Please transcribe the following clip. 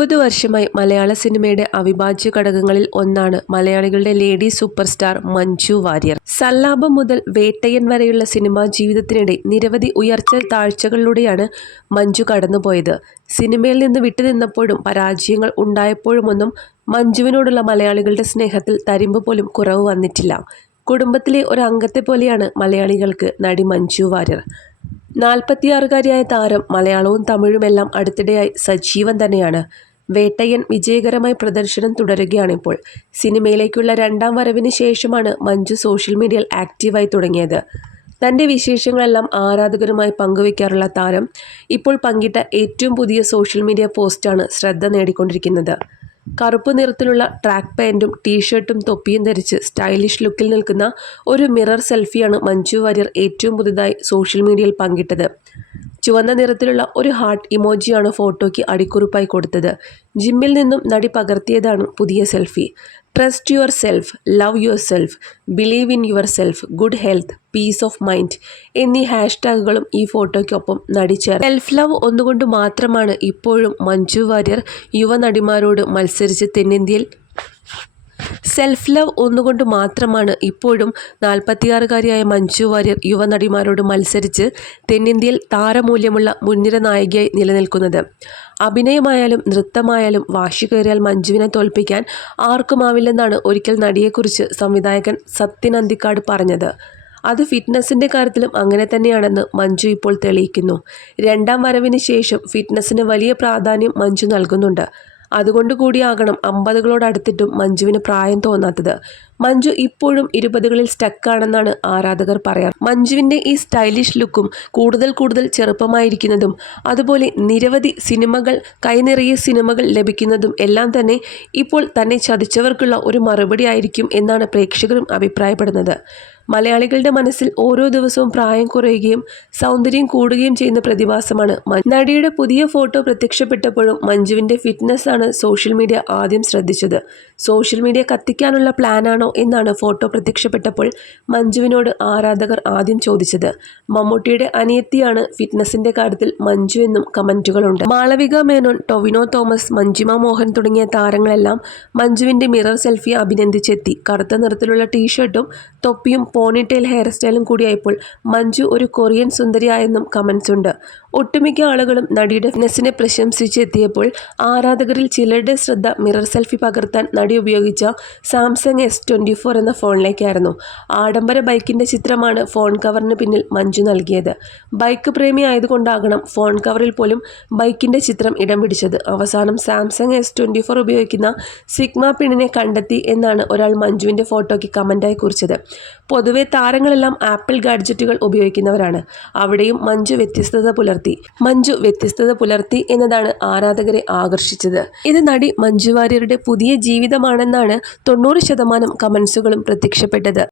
മുപ്പത് വർഷമായി മലയാള സിനിമയുടെ അവിഭാജ്യ ഘടകങ്ങളിൽ ഒന്നാണ് മലയാളികളുടെ lady super star Manju Warrier. Sallapam മുതൽ വേട്ടയൻ വരെയുള്ള സിനിമാ ജീവിതത്തിനിടെ നിരവധി ഉയർച്ച താഴ്ചകളിലൂടെയാണ് മഞ്ജു കടന്നുപോയത്. സിനിമയിൽ നിന്ന് വിട്ടുനിന്നപ്പോഴും പരാജയങ്ങൾ ഉണ്ടായപ്പോഴുമൊന്നും മഞ്ജുവിനോടുള്ള മലയാളികളുടെ സ്നേഹത്തിൽ തരിമ്പ് പോലും കുറവ് വന്നിട്ടില്ല. കുടുംബത്തിലെ ഒരു അംഗത്തെ പോലെയാണ് മലയാളികൾക്ക് നടി മഞ്ജു വാര്യർ. നാൽപ്പത്തിയാറുകാരിയായ താരം മലയാളവും തമിഴുമെല്ലാം അടുത്തിടെയായി സജീവൻ തന്നെയാണ്. വേട്ടയ്യൻ വിജയകരമായി പ്രദർശനം തുടരുകയാണിപ്പോൾ സിനിമയിലേക്കുള്ള രണ്ടാം വരവിന് ശേഷമാണ് മഞ്ജു സോഷ്യൽ മീഡിയയിൽ ആക്റ്റീവായി തുടങ്ങിയത്. തന്റെ വിശേഷങ്ങളെല്ലാം ആരാധകരുമായി പങ്കുവയ്ക്കാറുള്ള താരം ഇപ്പോൾ പങ്കിട്ട ഏറ്റവും പുതിയ സോഷ്യൽ മീഡിയ പോസ്റ്റാണ് ശ്രദ്ധ നേടിക്കൊണ്ടിരിക്കുന്നത്. കറുപ്പ് നിറത്തിലുള്ള ട്രാക്ക് പാന്റും ടീഷർട്ടും തൊപ്പിയും ധരിച്ച് സ്റ്റൈലിഷ് ലുക്കിൽ നിൽക്കുന്ന ഒരു മിറർ സെൽഫിയാണ് മഞ്ജു വാര്യർ ഏറ്റവും പുതുതായി സോഷ്യൽ മീഡിയയിൽ പങ്കിട്ടത്. ചുവന്ന നിറത്തിലുള്ള ഒരു ഹാർട്ട് ഇമോജിയാണ് ഫോട്ടോയ്ക്ക് അടിക്കുറിപ്പായി കൊടുത്തത്. ജിമ്മിൽ നിന്നും നടി പകർത്തിയതാണ് പുതിയ selfie. Trust yourself love yourself believe in yourself good health peace of mind എന്നീ ഹാഷ്ടാഗുകളും ഈ ഫോട്ടോയ്ക്കൊപ്പം നടിച്ചേർ സെൽഫ് ലവ് ഒന്നുകൊണ്ട് മാത്രമാണ് ഇപ്പോഴും മഞ്ജു വാര്യർ യുവനടിമാരോട് മത്സരിച്ച് തെന്നിന്ത്യയിൽ സെൽഫ് ലവ് ഒന്നുകൊണ്ട് മാത്രമാണ് ഇപ്പോഴും നാൽപ്പത്തിയാറുകാരിയായ മഞ്ജു വാര്യർ യുവനടിമാരോട് മത്സരിച്ച് തെന്നിന്ത്യയിൽ താരമൂല്യമുള്ള മുൻനിര നായികയായി നിലനിൽക്കുന്നത്. അഭിനയമായാലും നൃത്തമായാലും വാശി കയറിയാൽ മഞ്ജുവിനെ തോൽപ്പിക്കാൻ ആർക്കുമാവില്ലെന്നാണ് ഒരിക്കൽ നടിയെക്കുറിച്ച് സംവിധായകൻ സത്യൻ അന്തിക്കാട് പറഞ്ഞത്. അത് ഫിറ്റ്നസിന്റെ കാര്യത്തിലും അങ്ങനെ തന്നെയാണെന്ന് മഞ്ജു ഇപ്പോൾ തെളിയിക്കുന്നു. രണ്ടാം വരവിന് ശേഷം ഫിറ്റ്നസ്സിന് വലിയ പ്രാധാന്യം മഞ്ജു നൽകുന്നുണ്ട്. അതുകൊണ്ട് കൂടിയാകണം അമ്പതുകളോട് അടുത്തിട്ടും മഞ്ജുവിന് പ്രായം തോന്നാത്തത്. മഞ്ജു ഇപ്പോഴും ഇരുപതുകളിൽ സ്റ്റക്കാണെന്നാണ് ആരാധകർ പറയാറ്. മഞ്ജുവിന്റെ ഈ സ്റ്റൈലിഷ് ലുക്കും കൂടുതൽ കൂടുതൽ ചെറുപ്പമായിരിക്കുന്നതും അതുപോലെ നിരവധി സിനിമകൾ കൈനിറയെ സിനിമകൾ ലഭിക്കുന്നതും എല്ലാം തന്നെ ഇപ്പോൾ തന്നെ ചതിച്ചവർക്കുള്ള ഒരു മറുപടി ആയിരിക്കും എന്നാണ് പ്രേക്ഷകരും അഭിപ്രായപ്പെടുന്നത്. മലയാളികളുടെ മനസ്സിൽ ഓരോ ദിവസവും പ്രായം കുറയുകയും സൗന്ദര്യം കൂടുകയും ചെയ്യുന്ന പ്രതിഭാസമാണ് നടിയുടെ പുതിയ ഫോട്ടോ പ്രത്യക്ഷപ്പെട്ടപ്പോഴും മഞ്ജുവിന്റെ ഫിറ്റ്നസ് ആണ് സോഷ്യൽ മീഡിയ ആദ്യം ശ്രദ്ധിച്ചത്. സോഷ്യൽ മീഡിയ കത്തിക്കാനുള്ള പ്ലാനാണോ എന്നാണ് ഫോട്ടോ പ്രത്യക്ഷപ്പെട്ടപ്പോൾ മഞ്ജുവിനോട് ആരാധകർ ആദ്യം ചോദിച്ചത്. മമ്മൂട്ടിയുടെ അനിയത്തിയാണ് ഫിറ്റ്നസിന്റെ കാര്യത്തിൽ മഞ്ജു എന്നും കമന്റുകളുണ്ട് മാളവിക മേനോൻ ടൊവിനോ തോമസ് മഞ്ജിമ മോഹൻ തുടങ്ങിയ താരങ്ങളെല്ലാം മഞ്ജുവിന്റെ മിറർ സെൽഫി അഭിനന്ദിച്ചെത്തി. കറുത്ത നിറത്തിലുള്ള ടീഷർട്ടും തൊപ്പിയും പോണിറ്റെയിൽ ഹെയർ സ്റ്റൈലും കൂടിയായപ്പോൾ മഞ്ജു ഒരു കൊറിയൻ സുന്ദരിയായെന്നും കമൻസ് ഉണ്ട്. ഒട്ടുമിക്ക ആളുകളും നടിയുടെ ഫിറ്റ്നസിനെ പ്രശംസിച്ചെത്തിയപ്പോൾ ആരാധകരിൽ ചിലരുടെ ശ്രദ്ധ മിറർ സെൽഫി പകർത്താൻ നടി ഉപയോഗിച്ച സാംസങ് എസ് ട്വന്റി ഫോർ എന്ന ഫോണിലേക്കായിരുന്നു. ആഡംബര ബൈക്കിന്റെ ചിത്രമാണ് ഫോൺ കവറിന് പിന്നിൽ മഞ്ജു നൽകിയത്. ബൈക്ക് പ്രേമി ആയതുകൊണ്ടാകണം ഫോൺ കവറിൽ പോലും ബൈക്കിന്റെ ചിത്രം ഇടം പിടിച്ചത്. അവസാനം സാംസങ് എസ് ട്വന്റി ഫോർ ഉപയോഗിക്കുന്ന സിഗ്മ പിണിനെ കണ്ടെത്തി എന്നാണ് ഒരാൾ മഞ്ജുവിന്റെ ഫോട്ടോയ്ക്ക് കമന്റായി കുറിച്ചത്. പൊതുവെ താരങ്ങളെല്ലാം ആപ്പിൾ ഗാഡ്ജറ്റുകൾ ഉപയോഗിക്കുന്നവരാണ്. അവിടെയും മഞ്ജു വ്യത്യസ്തത പുലർത്തി. മഞ്ജു വ്യത്യസ്തത പുലർത്തി എന്നതാണ് ആരാധകരെ ആകർഷിച്ചത്. ഇത് നടി മഞ്ജു വാര്യരുടെ പുതിയ ജീവിതമാണെന്നാണ് തൊണ്ണൂറ് ശതമാനം കമൻസുകളും പ്രത്യക്ഷപ്പെട്ടത്.